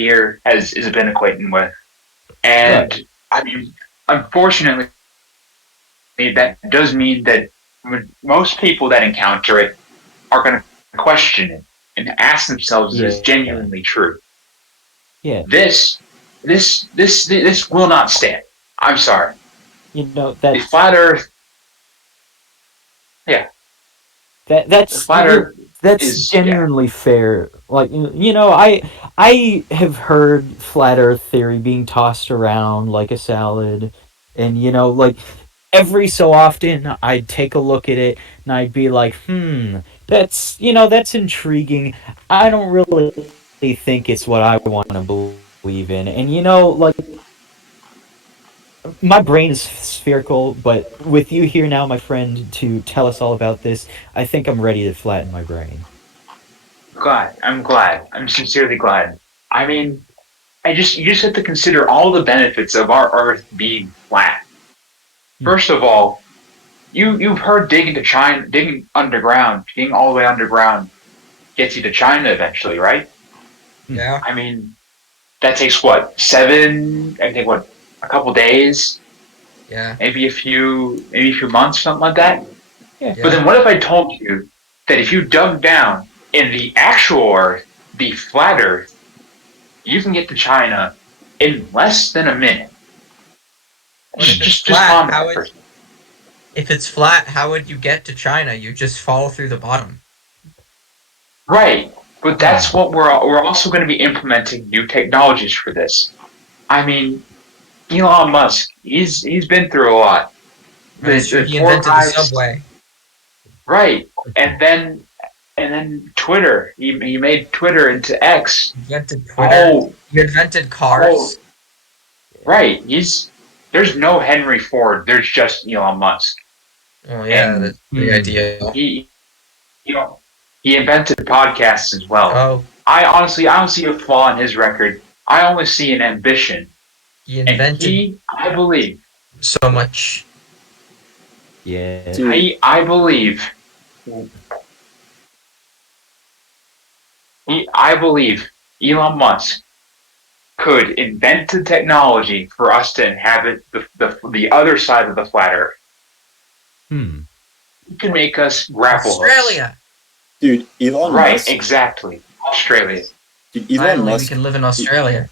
here has been acquainted with, Right. and I mean, unfortunately, that does mean that most people that encounter it are going to question it and ask themselves if it's Yeah. genuinely true. Yeah. This, this will not stand. I'm sorry. You know The that's flat Earth, yeah, that the that's flat you Earth that's is yeah. genuinely fair. Like I have heard flat Earth theory being tossed around like a salad, and like every so often I'd take a look at it and I'd be like, that's intriguing. I don't really think it's what I want to believe in, and like my brain is spherical, but with you here now, my friend, to tell us all about this, I think I'm ready to flatten my brain. Glad. I'm glad. I'm sincerely glad. I mean, you just have to consider all the benefits of our Earth being flat. Hmm. First of all, you've heard digging to China, digging underground, digging all the way underground gets you to China eventually, right? Hmm. Yeah, I mean, that takes what seven? I think what a couple days, yeah, maybe a few months, something like that. Yeah. But yeah. then what if I told you that if you dug down in the actual Earth, the flat Earth, you can get to China in less than a minute? But if it's Just flat, ponder how that would first. if it's flat, how would you get to China? You just fall through the bottom. Right. But Hmm. that's what we're also going to be implementing new technologies for this. I mean, Elon Musk, he's been through a lot. That's true. The He poor invented the guys, subway. right? And then Twitter, he made Twitter into X. He invented Twitter. Oh, He invented oh, cars. right. There's no Henry Ford. There's just Elon Musk, Oh yeah, and that's the Hmm. idea. he you know he invented podcasts as well. Oh, I don't see a flaw in his record. I only see an ambition, he and invented so much. Yeah. Dude, I believe I believe Elon Musk could invent the technology for us to inhabit the other side of the flat Earth. Hmm. He can make us grapple hooks. Australia. dude, Right, exactly. Australia. Elon Finally, we Musk, can live in he, Australia.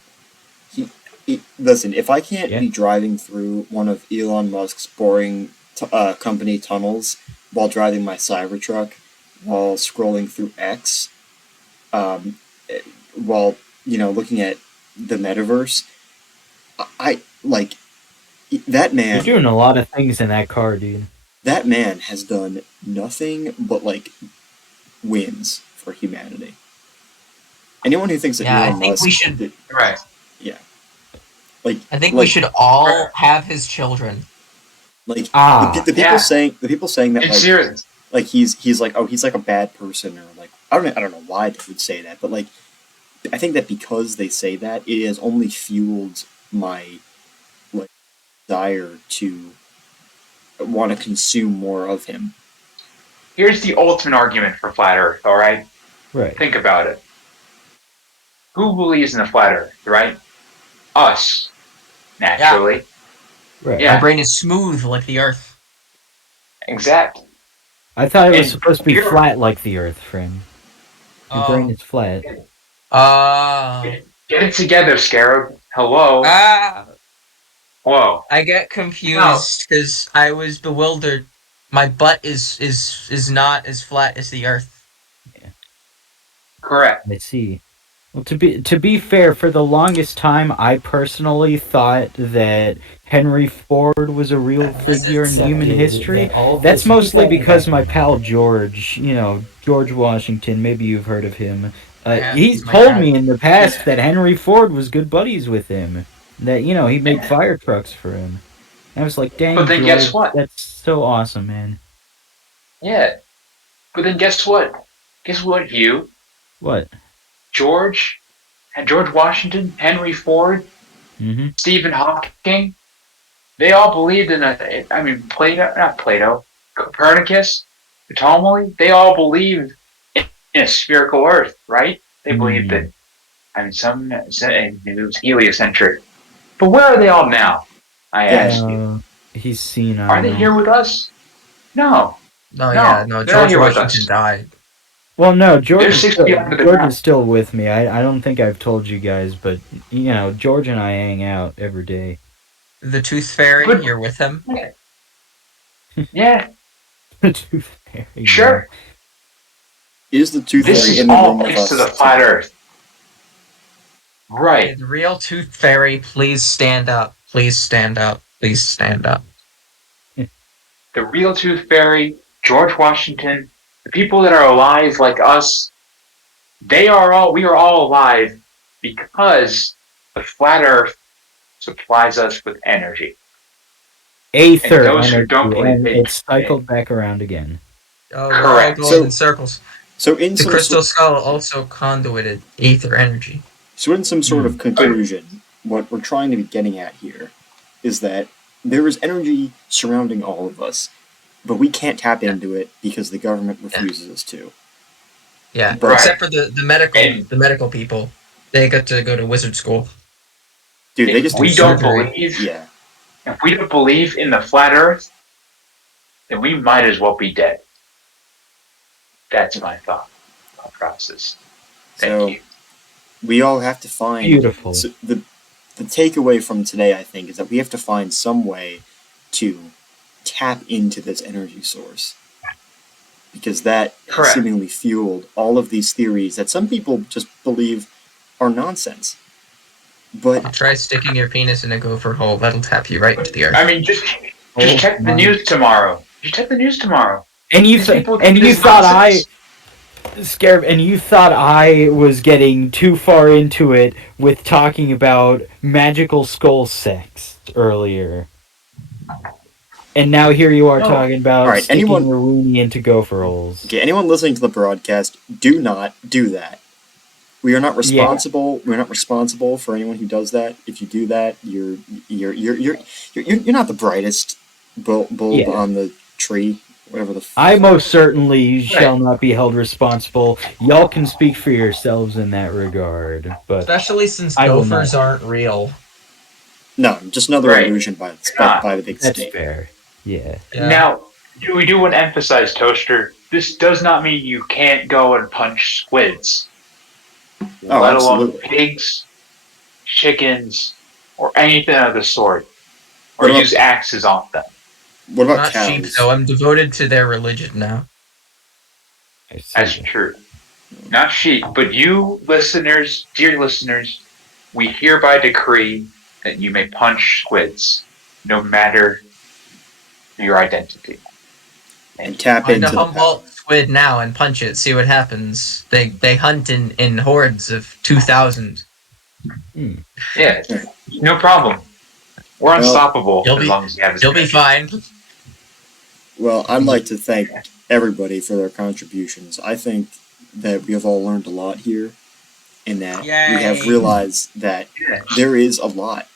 listen, if I can't Yeah. be driving through one of Elon Musk's boring company tunnels while driving my Cybertruck, while scrolling through X, um, eh, while looking at the metaverse, I like that You're man. doing a lot of things in that car, dude. That man has done nothing but wins for humanity. Anyone who thinks that Yeah, I Elon think we Musk, should. Right. yeah, like I think we like should all have his children. like Ah. Yeah. the people saying that And seriously, he's like, oh, he's like a bad person, or like I don't know why they would say that, but I think that because they say that, it has only fueled my like desire to want to consume more of him. here's the ultimate argument for flat Earth. All right, Right. think about it. Who believes in the flat Earth? Right, us Yeah, naturally. Right. my Yeah, brain is smooth like the earth. exactly. I thought it was And supposed to be you're flat like the Earth, friend. Your brain Oh, is flat. uh, get it together, Scarab. Hello, ah, whoa. I get No, confused because I was bewildered. My butt is not as flat as the earth. Yeah. correct. I see. Well, to be fair, for the longest time, I personally thought that Henry Ford was a real Unless figure in it's human history. that all That's mostly because my pal George, George Washington. Maybe you've heard of him. He's my told dad. me in the past that Henry Ford was good buddies with him. That he made fire trucks for him. And I was like, But dang, then George, guess what? that's so awesome, man. Yeah. But then guess what? Guess what, Hugh? What? George and George Washington, Henry Ford, Mm-hmm. Stephen Hawking, they all believed in Plato, not Plato, Copernicus, Ptolemy, they all believed in a spherical Earth, right? They believed that, maybe it was heliocentric. But where are they all now? I Yeah. ask you. He's Are they senile. here with us? No, No, they're not George here with Washington us. died. Well, no, They're 6 feet under the George is ground. still with me. I don't think I've told you guys, but George and I hang out every day. The Tooth Fairy, Good. you're with him. Yeah, The Tooth Fairy, no. sure. Is the Tooth This Fairy is in the all room with thanks to us the flat today? Earth. Right. The real Tooth Fairy, please stand up. Please stand up. Please stand up. The real Tooth Fairy, George Washington, the people that are alive like us, we are all alive because the flat Earth supplies us with energy. And Aether those who energy, don't believe and it's cycled back around again. Oh, we're all correct. going in circles. So in The some Crystal Skull also conduited ether energy. So in some sort of conclusion, what we're trying to be getting at here is that there is energy surrounding all of us, but we can't tap into it because the government refuses us to. Yeah, But except for the And medical people. They got to go to wizard school. dude, they if just do we don't surgery. believe, Yeah. if we don't believe in the flat Earth, then we might as well be dead. That's my thought process. Thank So you. we all have to find Beautiful. so the takeaway from today, I think, is that we have to find some way to tap into this energy source. Because that has Correct. seemingly fueled all of these theories that some people just believe are nonsense. But Try sticking your penis in a gopher hole. That'll tap you right into the earth. I mean, just check the news tomorrow. Just check the news tomorrow. And you These people and think you this is thought nonsense. you thought I was getting too far into it with talking about magical skull sex earlier. And now here you are No. talking about Alright, sticking anyone- your weenie into gopher holes. okay, anyone listening to the broadcast, do not do that. We are not responsible. We're not responsible for anyone who does that. If you do that, you're not the brightest bulb on the tree, whatever the. I most certainly shall not be held responsible. Y'all can speak for yourselves in that regard, but Especially since I will gophers not. aren't real. No, just another Right. illusion by the big That's state. fair. Yeah. Now, we do want to emphasize, Toaster, this does not mean you can't go and punch squids. Oh, let absolutely. alone pigs, chickens, or anything of the sort. Or What about- use axes on them. What about Not cows? sheep, though. I'm devoted to their religion now. That's true. Not sheep, but you listeners, dear listeners, we hereby decree that you may punch squids, no matter your identity. And tap Find a into the power. Humboldt squid now and punch it. See what happens. They hunt in hordes of 2,000. Yeah, no problem. We're unstoppable as long as you have. You'll be fine. Well, I'd like to thank everybody for their contributions. I think that we have all learned a lot here, and that we have Yay. realized that there is a lot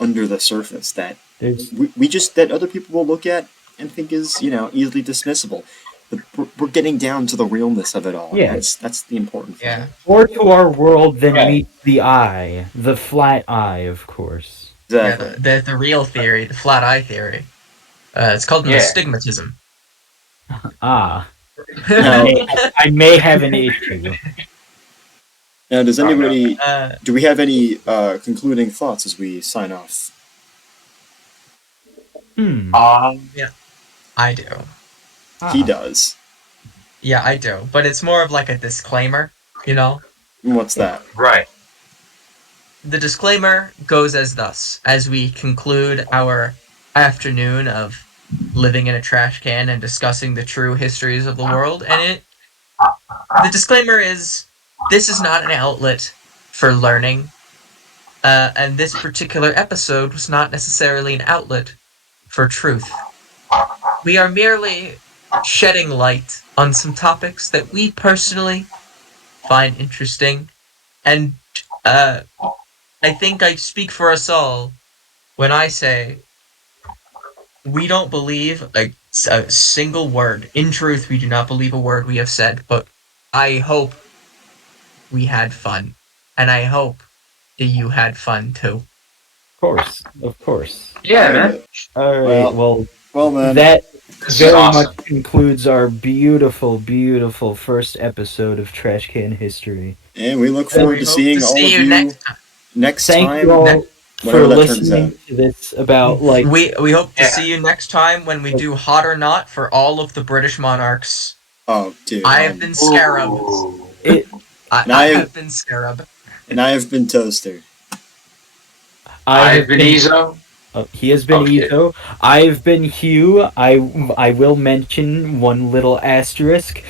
under the surface that that other people will look at and think is easily dismissible. But we're getting down to the realness of it all. Yeah. That's the important thing. Yeah. More to our world than meets the eye. The flat eye, of course. Exactly. Yeah, the real theory, the flat eye theory. It's called astigmatism. Ah. Now, I may have an issue. now, does anybody? Uh, Do we have any concluding thoughts as we sign off? I do. He does. Yeah, I do. But it's more of like a disclaimer, you know? What's that? Right. The disclaimer goes as thus. As we conclude our afternoon of living in a trash can and discussing the true histories of the world, and the disclaimer is this is not an outlet for learning, and this particular episode was not necessarily an outlet for truth. We are merely shedding light on some topics that we personally find interesting, and I think I speak for us all when I say we don't believe a single word. In truth, we do not believe a word we have said, but I hope we had fun. And I hope that you had fun too. Of course. Yeah, man. All right. Well, man. That This is very awesome. much concludes our beautiful, beautiful first episode of Trash Can History. And we look So forward we to hope seeing to all see of you you next Thank time, you all for whenever that turns out. listening to this about like we hope to Yeah. see you next time when we do Hot or Not for all of the British monarchs. Oh, dude. I have been Scarab. it. I have been Scarab. And I have been Toaster. I've been Ezo. He has been Okay. Ezo. I've been Hugh. I will mention one little asterisk.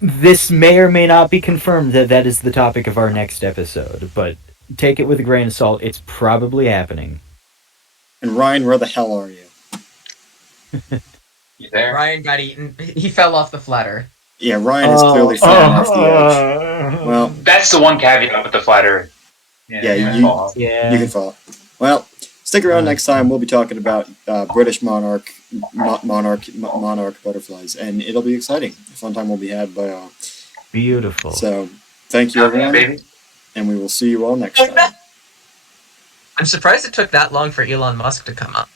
This may or may not be confirmed that that is the topic of our next episode, but take it with a grain of salt. It's probably happening. And Ryan, where the hell are you? You there? Ryan got eaten. He fell off the flat Earth. Yeah, Ryan is clearly falling off the edge. Well, That's the one caveat with the flat Earth. Yeah, Yeah. you can fall. Well, stick around next time. We'll be talking about British monarch butterflies, and it'll be exciting. A fun time will be had by all. Beautiful. So, thank you, everyone, baby. and we will see you all next time. I'm surprised it took that long for Elon Musk to come up.